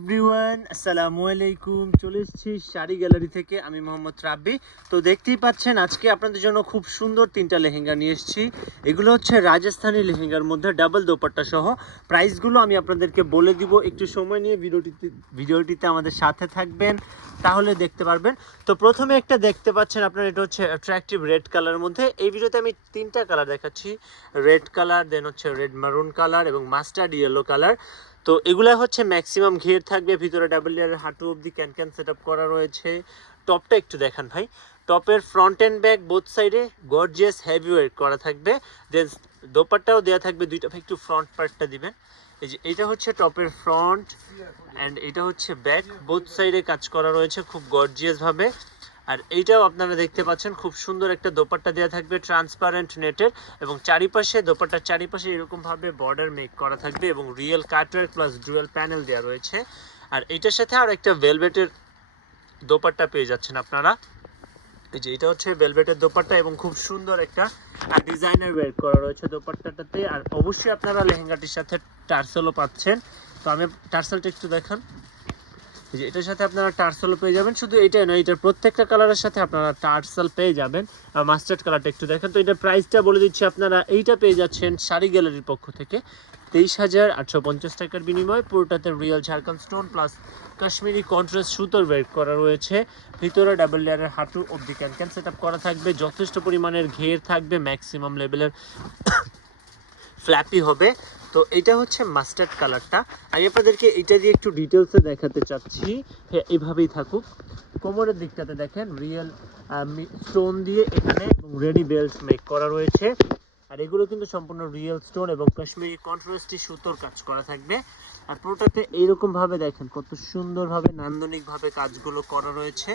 Everyone, আসসালামু আলাইকুম। চলে এসেছি শাড়ি গ্যালারি থেকে। আমি মোহাম্মদ রাব্বি। তো দেখতেই পাচ্ছেন, আজকে আপনাদের জন্য খুব সুন্দর তিনটা লেহেঙ্গা নিয়ে এসেছি। এগুলো হচ্ছে রাজস্থানি লেহেঙ্গার মধ্যে ডাবল দোপাট্টা সহ। প্রাইসগুলো আমি আপনাদেরকে বলে দিব। একটু সময় নিয়ে ভিডিওটিতে ভিডিওটিতে আমাদের সাথে থাকবেন, তাহলে দেখতে পারবেন। তো প্রথমে একটা দেখতে পাচ্ছেন আপনার, এটা হচ্ছে অ্যাট্রাকটিভ রেড কালারের মধ্যে। এই ভিডিওতে আমি তিনটা কালার দেখাচ্ছি। রেড কালার দেন হচ্ছে রেড মারুন কালার এবং মাস্টার্ড ইয়েলো কালার তো এগুলা হচ্ছে ম্যাক্সিমাম ঘের থাকবে, ভিতরে ডাবল লেয়ারের হাঁটু অবধি ক্যান ক্যান সেট করা রয়েছে। টপটা একটু দেখান ভাই। টপের ফ্রন্ট অ্যান্ড ব্যাক বোথ সাইডে গর্জিয়াস হেভি ওয়েট করা থাকবে। দেন দোপাট্টাও দেওয়া থাকবে, দুইটা একটু ফ্রন্ট পার্টটা দিবেন। এই যে এটা হচ্ছে টপের ফ্রন্ট অ্যান্ড এটা হচ্ছে ব্যাক বোথ সাইডে কাজ করা রয়েছে খুব গর্জিয়াস ভাবে। আর এইটাও আপনারা দেখতে পাচ্ছেন, খুব সুন্দর একটা দোপাট্টা দেওয়া থাকবে ট্রান্সপারেন্ট নেটের এবং চারিপাশে, দোপাট্টার চারিপাশে এরকমভাবে বর্ডার মেক করা থাকবে এবং real cutwork plus dual panel দেওয়া রয়েছে। আর এইটার সাথে আর একটা ভেলভেটের দোপাট্টা পেয়ে যাচ্ছেন আপনারা। এই যে এটা হচ্ছে ভেলভেটের দোপাট্টা এবং খুব সুন্দর একটা ডিজাইনার ওয়ের করা রয়েছে দোপাট্টাটাতে। আর অবশ্যই আপনারা লেহেঙ্গাটির সাথে টার্সেলও পাচ্ছেন। তো আমি টার্সেলটা একটু দেখান। যে এটার সাথে আপনারা টার্সেলও পেয়ে যাবেন। শুধু এটাই নয়, এটার প্রত্যেকটা কালারের সাথে আপনারা টার্সেল পেয়ে যাবেন। মাস্টার্ড কালারটা একটু দেখেন। তো এটার প্রাইসটা বলে দিচ্ছি, আপনারা এইটা পেয়ে যাচ্ছেন শাড়ি গ্যালারির পক্ষ থেকে। তেইশ হাজার আটশো পঞ্চাশ টাকার বিনিময়ে পুরোটাতে real Jharkhand stone plus Kashmiri contrast সুতোর ওয়েট করা রয়েছে। ভিতরে ডাবল লেয়ারের হাঁটু ক্যান ক্যান সেট করা থাকবে। যথেষ্ট পরিমাণের ঘের থাকবে ম্যাক্সিমাম লেভেলের ফ্ল্যাপি হবে। তো এটা হচ্ছে মাস্টার্ড কালারটা আমি আপনাদেরকে এটা দিয়ে একটু ডিটেলসে দেখাতে চাচ্ছি। হ্যাঁ এভাবেই থাকুক। কোমরের দিকটাতে দেখেন রিয়েল স্টোন দিয়ে এখানে রেডি বেল্ট মেক করা রয়েছে। এগুলো কিন্তু সম্পূর্ণ রিয়েল স্টোন এবং কাশ্মীরি কন্ট্রাস্টি সুতোর কাজ করা থাকবে। আর পুরোটাতে এইরকম ভাবে দেখেন, কত সুন্দরভাবে নান্দনিক ভাবে কাজগুলো করা রয়েছে।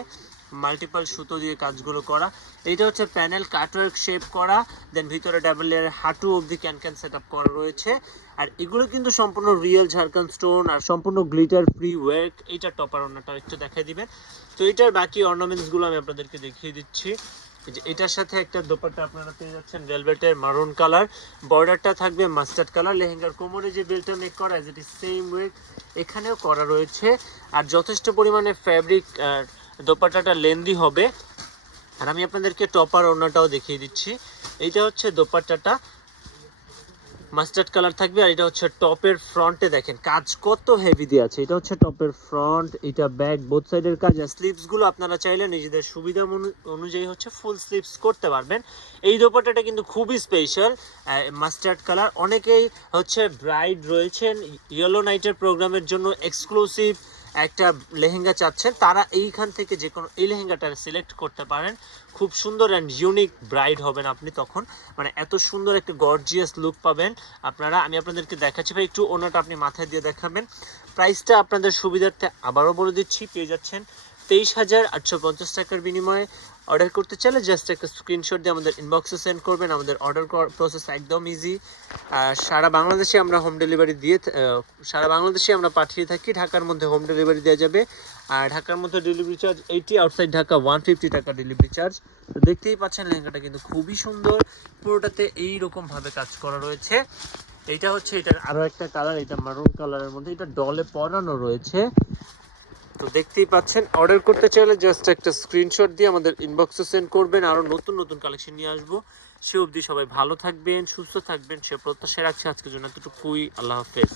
মাল্টিপাল সুতো দিয়ে কাজগুলো করা। এইটা হচ্ছে প্যানেল কাটওয়ার্ক শেপ করা দেন ভিতরে ডাবল লেয়ারের হাঁটু অবধি ক্যান ক্যান সেট করা রয়েছে। আর এগুলো কিন্তু সম্পূর্ণ রিয়েল ঝাড়খান্ড স্টোন আর সম্পূর্ণ গ্লিটার ফ্রি ওয়েট এইটা টপার অন্যটা একটু দেখাই দিবেন। তো এটার বাকি অর্নামেন্টসগুলো আমি আপনাদেরকে দেখিয়ে দিচ্ছি। যে এটার সাথে একটা দোপাট্টা আপনারা পেয়ে যাচ্ছেন ভেলভেটের মারুন কালার বর্ডারটা থাকবে মাস্টার্ড কালার লেহেঙ্গার কোমরে যে বেলটা মেক করা যেটি সেম ওয়েট এখানেও করা রয়েছে। আর যথেষ্ট পরিমাণে ফ্যাব্রিক দোপাট্টাটা লেন্দি হবে। আর আমি আপনাদেরকে টপার ওনাটাও দেখিয়ে দিচ্ছি। এইটা হচ্ছে দোপাট্টাটা। মাস্টার্ড কালার থাকবে আর এটা হচ্ছে টপের ফ্রন্টে দেখেন, কাজ কত হেভি দিয়ে আছে। এটা হচ্ছে টপের ফ্রন্ট এটা ব্যাক বোথ সাইডের কাজ। আর স্লিপসগুলো আপনারা চাইলে নিজেদের সুবিধা অনু- অনুযায়ী হচ্ছে ফুল স্লিপস করতে পারবেন। এই দোপাট্টাটা কিন্তু খুবই স্পেশাল মাস্টার্ড কালার অনেকেই হচ্ছে ব্রাইড রয়েছেন ইয়েলো নাইটের প্রোগ্রামের জন্য এক্সক্লুসিভ একটা লেহেঙ্গা চাচ্ছেন, তারা এইখান থেকে যে কোনো এই লেহেঙ্গাটা সিলেক্ট করতে পারেন। খুব সুন্দর অ্যান্ড ইউনিক ব্রাইড হবেন আপনি তখন। মানে এত সুন্দর একটা গর্জিয়াস লুক পাবেন আপনারা। আমি আপনাদেরকে দেখাচ্ছি ভাই, একটু ওনাটা আপনি মাথায় দিয়ে দেখাবেন। প্রাইসটা আপনাদের সুবিধার্থে আবারও বলে দিচ্ছি, পেয়ে যাচ্ছেন তেইশ হাজার আটশো পঞ্চাশ টাকার বিনিময়ে। অর্ডার করতে চাইলে জাস্ট একটা স্ক্রিনশট দিয়ে আমাদের ইনবক্সে সেন্ড করবেন। আমাদের অর্ডার প্রসেস একদম ইজি আর সারা বাংলাদেশে আমরা হোম ডেলিভারি দিয়ে সারা বাংলাদেশে আমরা পাঠিয়ে থাকি। ঢাকার মধ্যে হোম ডেলিভারি দেওয়া যাবে। আর ঢাকার মধ্যে delivery charge eighty outside Dhaka one fifty টাকা ডেলিভারি চার্জ তো দেখতেই পাচ্ছেন, লেহেঙ্গাটা কিন্তু খুবই সুন্দর। পুরোটাতে এইরকমভাবে কাজ করা রয়েছে। এইটা হচ্ছে, এটার আরও একটা কালার এটা মারুন কালারের মধ্যে। এটা ডলে পরানো রয়েছে। তো দেখতেই পাচ্ছেন অর্ডার করতে চাইলে জাস্ট একটা স্ক্রিনশট দিয়ে আমাদের ইনবক্সে সেন্ড করবেন। আরও নতুন নতুন কালেকশন নিয়ে আসব। সে অবধি সবাই ভালো থাকবেন, সুস্থ থাকবেন, সে প্রত্যাশা রাখছি আজকের জন্য এতটুকুই। আল্লাহ হাফেজ।